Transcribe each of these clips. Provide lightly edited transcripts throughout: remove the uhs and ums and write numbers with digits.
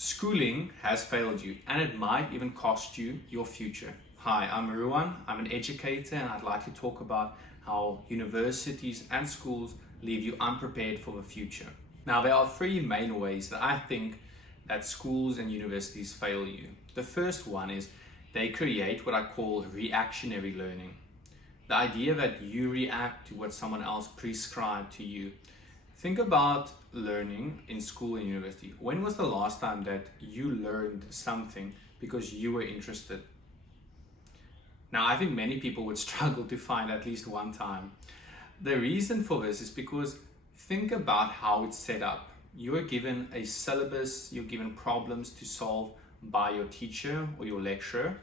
Schooling has failed you, and it might even cost you your future. Hi, I'm Ruan. I'm an educator, and I'd like to talk about how universities and schools leave you unprepared for the future. Now, there are three main ways that I think that schools and universities fail you. The first one is they create what I call reactionary learning. The idea that you react to what someone else prescribed to you. Think about learning in school and university. When was the last time that you learned something because you were interested? Now, I think many people would struggle to find at least one time. The reason for this is because think about how it's set up. You are given a syllabus, you're given problems to solve by your teacher or your lecturer,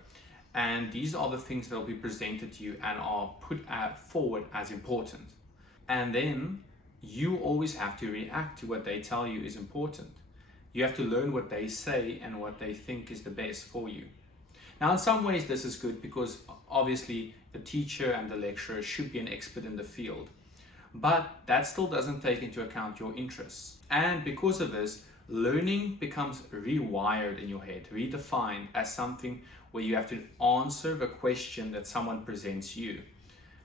and these are the things that will be presented to you and are put forward as important. And then you always have to react to what they tell you is important. You have to learn what they say and what they think is the best for you. Now, in some ways, this is good because obviously the teacher and the lecturer should be an expert in the field, but that still doesn't take into account your interests. And because of this, learning becomes rewired in your head, redefined as something where you have to answer the question that someone presents you.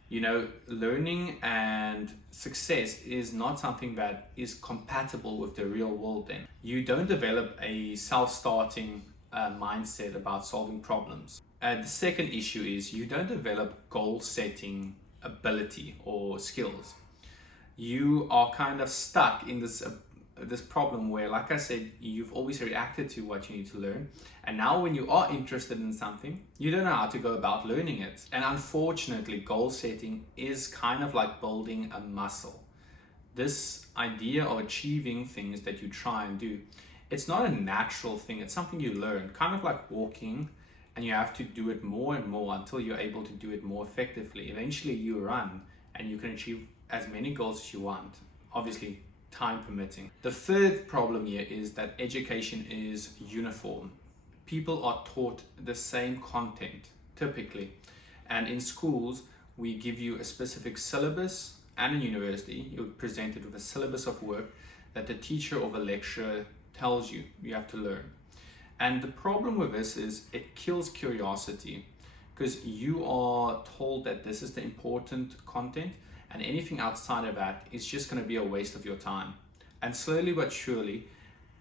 You know, learning and success is not something that is compatible with the real world then. You don't develop a self-starting mindset about solving problems. The second issue is you don't develop goal-setting ability or skills. You are kind of stuck in this problem where, like I said, you've always reacted to what you need to learn, and now when you are interested in something, you don't know how to go about learning it. And unfortunately, goal setting is kind of like building a muscle. This idea of achieving things that you try and do, it's not a natural thing, it's something you learn, kind of like walking, and you have to do it more and more until you're able to do it more effectively. Eventually you run and you can achieve as many goals as you want, obviously time permitting. The third problem here is that education is uniform. People are taught the same content typically, and in schools we give you a specific syllabus, and in university you're presented with a syllabus of work that the teacher or the lecturer tells you have to learn. And the problem with this is it kills curiosity, because you are told that this is the important content and anything outside of that is just going to be a waste of your time. And slowly but surely,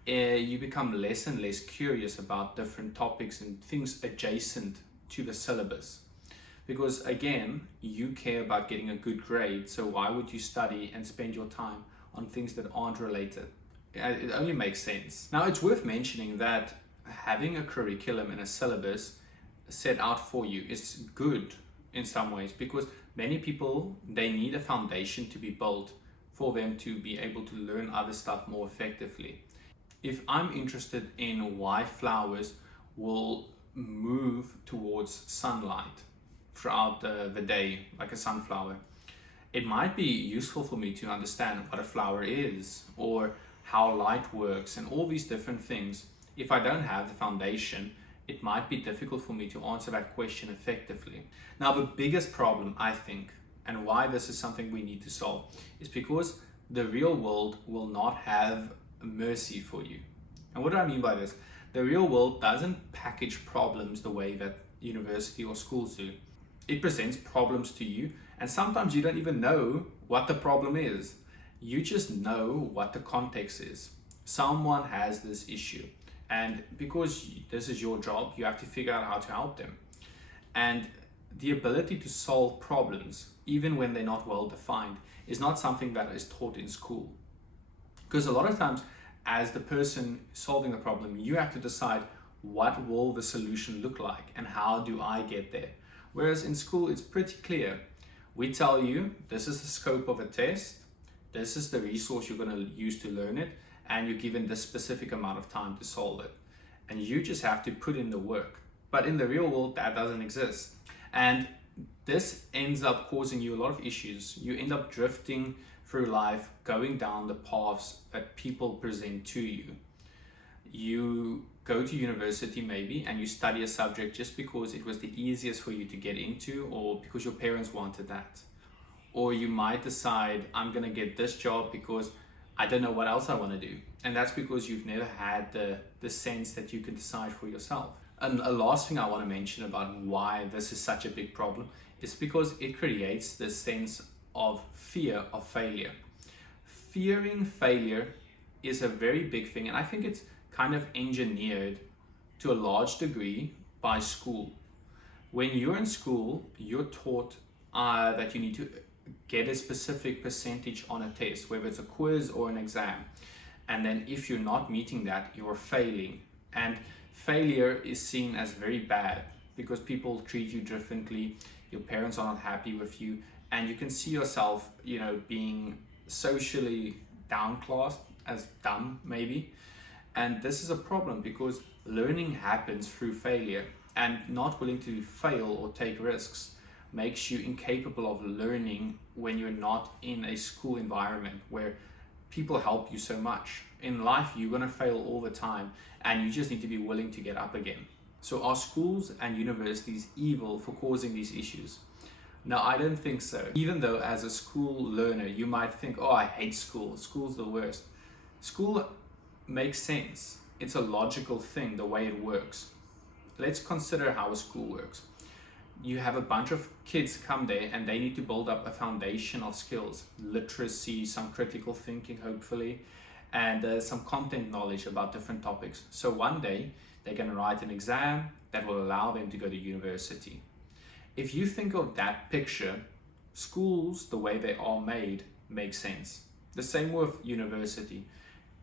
you become less and less curious about different topics and things adjacent to the syllabus. Because again, you care about getting a good grade, so why would you study and spend your time on things that aren't related? It only makes sense. Now, it's worth mentioning that having a curriculum and a syllabus set out for you is good in some ways, because many people, they need a foundation to be built for them to be able to learn other stuff more effectively. If I'm interested in why flowers will move towards sunlight throughout the day, like a sunflower, it might be useful for me to understand what a flower is or how light works and all these different things. If I don't have the foundation, it might be difficult for me to answer that question effectively. Now, the biggest problem, I think, and why this is something we need to solve, is because the real world will not have mercy for you. And what do I mean by this? The real world doesn't package problems the way that university or schools do. It presents problems to you, and sometimes you don't even know what the problem is. You just know what the context is. Someone has this issue, and because this is your job, you have to figure out how to help them. And the ability to solve problems, even when they're not well defined, is not something that is taught in school. Because a lot of times, as the person solving the problem, you have to decide what will the solution look like and how do I get there. Whereas in school, it's pretty clear. We tell you, this is the scope of a test, this is the resource you're going to use to learn it, and you're given this specific amount of time to solve it. And you just have to put in the work. But in the real world, that doesn't exist. And this ends up causing you a lot of issues. You end up drifting through life, going down the paths that people present to you. You go to university maybe, and you study a subject just because it was the easiest for you to get into, or because your parents wanted that. Or you might decide, I'm going to get this job because I don't know what else I want to do. And that's because you've never had the sense that you can decide for yourself. And a last thing I want to mention about why this is such a big problem is because it creates this sense of fear of failure. Fearing failure is a very big thing, and I think it's kind of engineered to a large degree by school. When you're in school, you're taught that you need to get a specific percentage on a test, whether it's a quiz or an exam. And then if you're not meeting that, you're failing. And failure is seen as very bad because people treat you differently, your parents are not happy with you, and you can see yourself, being socially downclassed as dumb maybe. And this is a problem because learning happens through failure, and not willing to fail or take risks makes you incapable of learning when you're not in a school environment where people help you so much. In life, you're going to fail all the time, and you just need to be willing to get up again. So are schools and universities evil for causing these issues? No, I don't think so. Even though as a school learner, you might think, oh, I hate school. School's the worst. School makes sense. It's a logical thing, the way it works. Let's consider how a school works. You have a bunch of kids come there and they need to build up a foundation of skills, literacy, some critical thinking, hopefully, and some content knowledge about different topics. So one day they're going to write an exam that will allow them to go to university. If you think of that picture, schools, the way they are made, make sense. The same with university.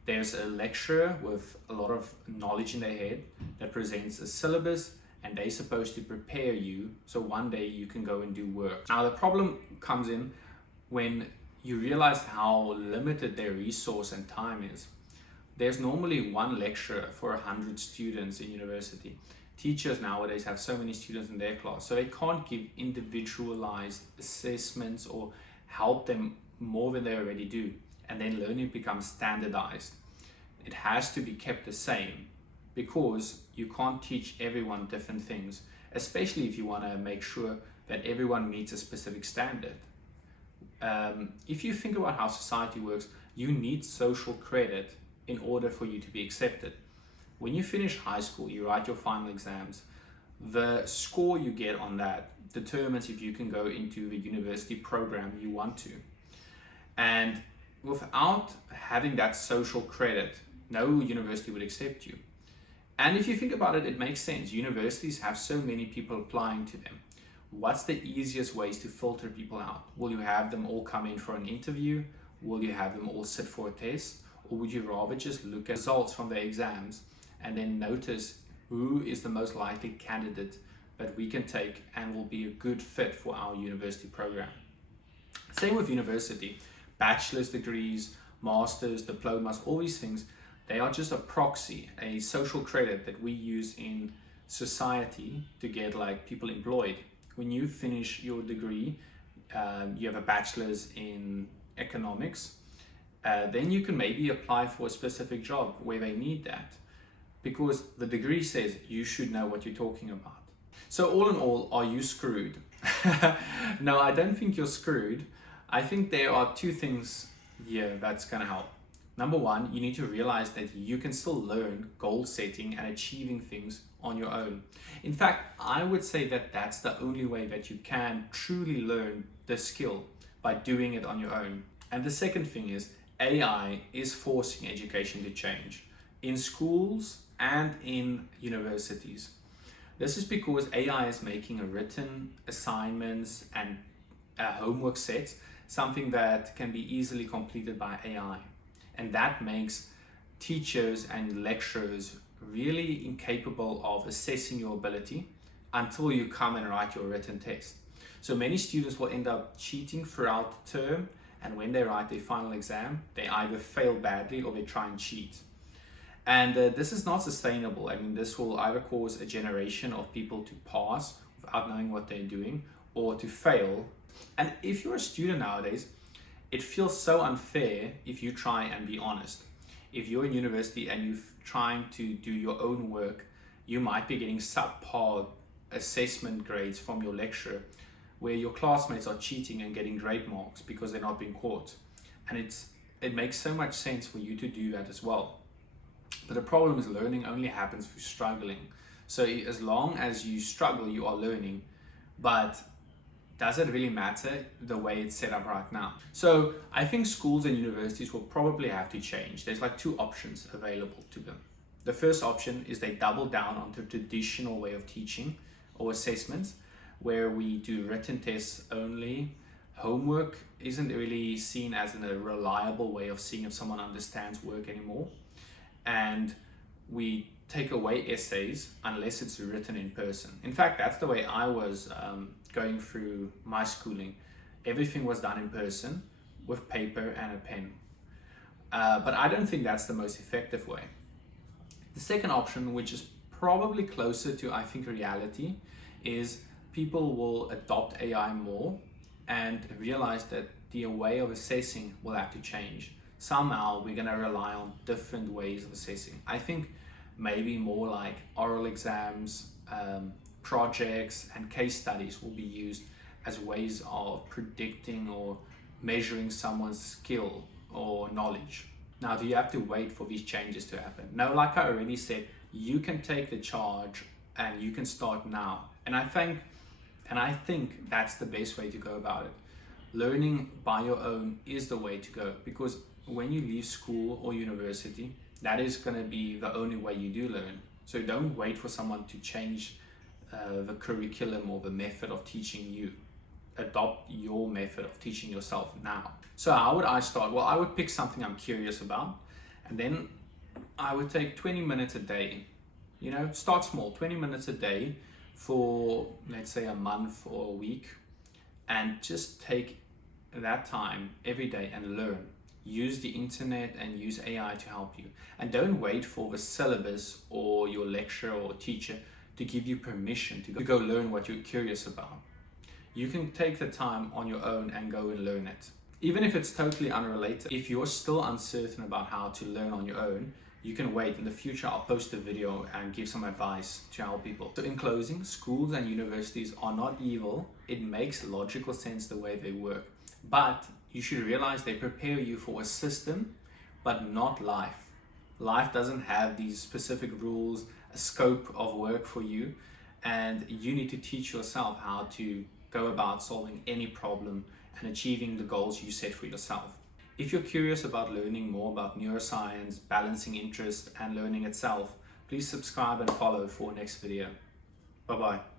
There's a lecturer with a lot of knowledge in their head that presents a syllabus, and they're supposed to prepare you so one day you can go and do work. Now the problem comes in when you realize how limited their resource and time is. There's normally one lecturer for 100 students in university. Teachers nowadays have so many students in their class, so they can't give individualized assessments or help them more than they already do. And then learning becomes standardized. It has to be kept the same because you can't teach everyone different things, especially if you want to make sure that everyone meets a specific standard. If you think about how society works, you need social credit in order for you to be accepted. When you finish high school, you write your final exams. The score you get on that determines if you can go into the university program you want to. And without having that social credit, no university would accept you. And if you think about it, it makes sense. Universities have so many people applying to them. What's the easiest ways to filter people out? Will you have them all come in for an interview? Will you have them all sit for a test? Or would you rather just look at results from their exams and then notice who is the most likely candidate that we can take and will be a good fit for our university program? Same with university. Bachelor's degrees, masters, diplomas, all these things, they are just a proxy, a social credit that we use in society to get people employed. When you finish your degree, you have a bachelor's in economics, then you can maybe apply for a specific job where they need that, because the degree says you should know what you're talking about. So all in all, are you screwed? No, I don't think you're screwed. I think there are two things here that's going to help. Number one, you need to realize that you can still learn goal setting and achieving things on your own. In fact, I would say that that's the only way that you can truly learn the skill, by doing it on your own. And the second thing is AI is forcing education to change in schools and in universities. This is because AI is making a written assignments and homework sets something that can be easily completed by AI. And that makes teachers and lecturers really incapable of assessing your ability until you come and write your written test. So many students will end up cheating throughout the term, and when they write their final exam, they either fail badly or they try and cheat. And this is not sustainable. I mean, this will either cause a generation of people to pass without knowing what they're doing, or to fail. And if you're a student nowadays, it feels so unfair if you try and be honest. If you're in university and you're trying to do your own work, you might be getting subpar assessment grades from your lecturer, where your classmates are cheating and getting great marks because they're not being caught. And it's it makes so much sense for you to do that as well. But the problem is learning only happens through struggling. So as long as you struggle, you are learning. But does it really matter the way it's set up right now? So I think schools and universities will probably have to change. There's like two options available to them. The first option is they double down on the traditional way of teaching or assessments, where we do written tests only. Homework isn't really seen as a reliable way of seeing if someone understands work anymore. And we take away essays unless it's written in person. In fact, that's the way I was going through my schooling. Everything was done in person with paper and a pen. But I don't think that's the most effective way. The second option, which is probably closer to, I think, reality, is people will adopt AI more and realize that the way of assessing will have to change. Somehow we're going to rely on different ways of assessing. I think maybe more like oral exams, projects, and case studies will be used as ways of predicting or measuring someone's skill or knowledge. Now, do you have to wait for these changes to happen? No, like I already said, you can take the charge and you can start now. And I think that's the best way to go about it. Learning by your own is the way to go, because when you leave school or university, that is going to be the only way you do learn. So don't wait for someone to change the curriculum or the method of teaching you. Adopt your method of teaching yourself now. So how would I start? Well, I would pick something I'm curious about, and then I would take 20 minutes a day. You know, start small, 20 minutes a day for, let's say, a month or a week, and just take that time every day and learn. Use the internet and use AI to help you. And don't wait for the syllabus or your lecturer or teacher to give you permission to go learn what you're curious about. You can take the time on your own and go and learn it. Even if it's totally unrelated, if you're still uncertain about how to learn on your own, you can wait. In the future, I'll post a video and give some advice to help people. So in closing, schools and universities are not evil. It makes logical sense the way they work. But you should realize they prepare you for a system, but not life. Life doesn't have these specific rules, a scope of work for you, and you need to teach yourself how to go about solving any problem and achieving the goals you set for yourself. If you're curious about learning more about neuroscience, balancing interest, and learning itself, please subscribe and follow for next video. Bye-bye.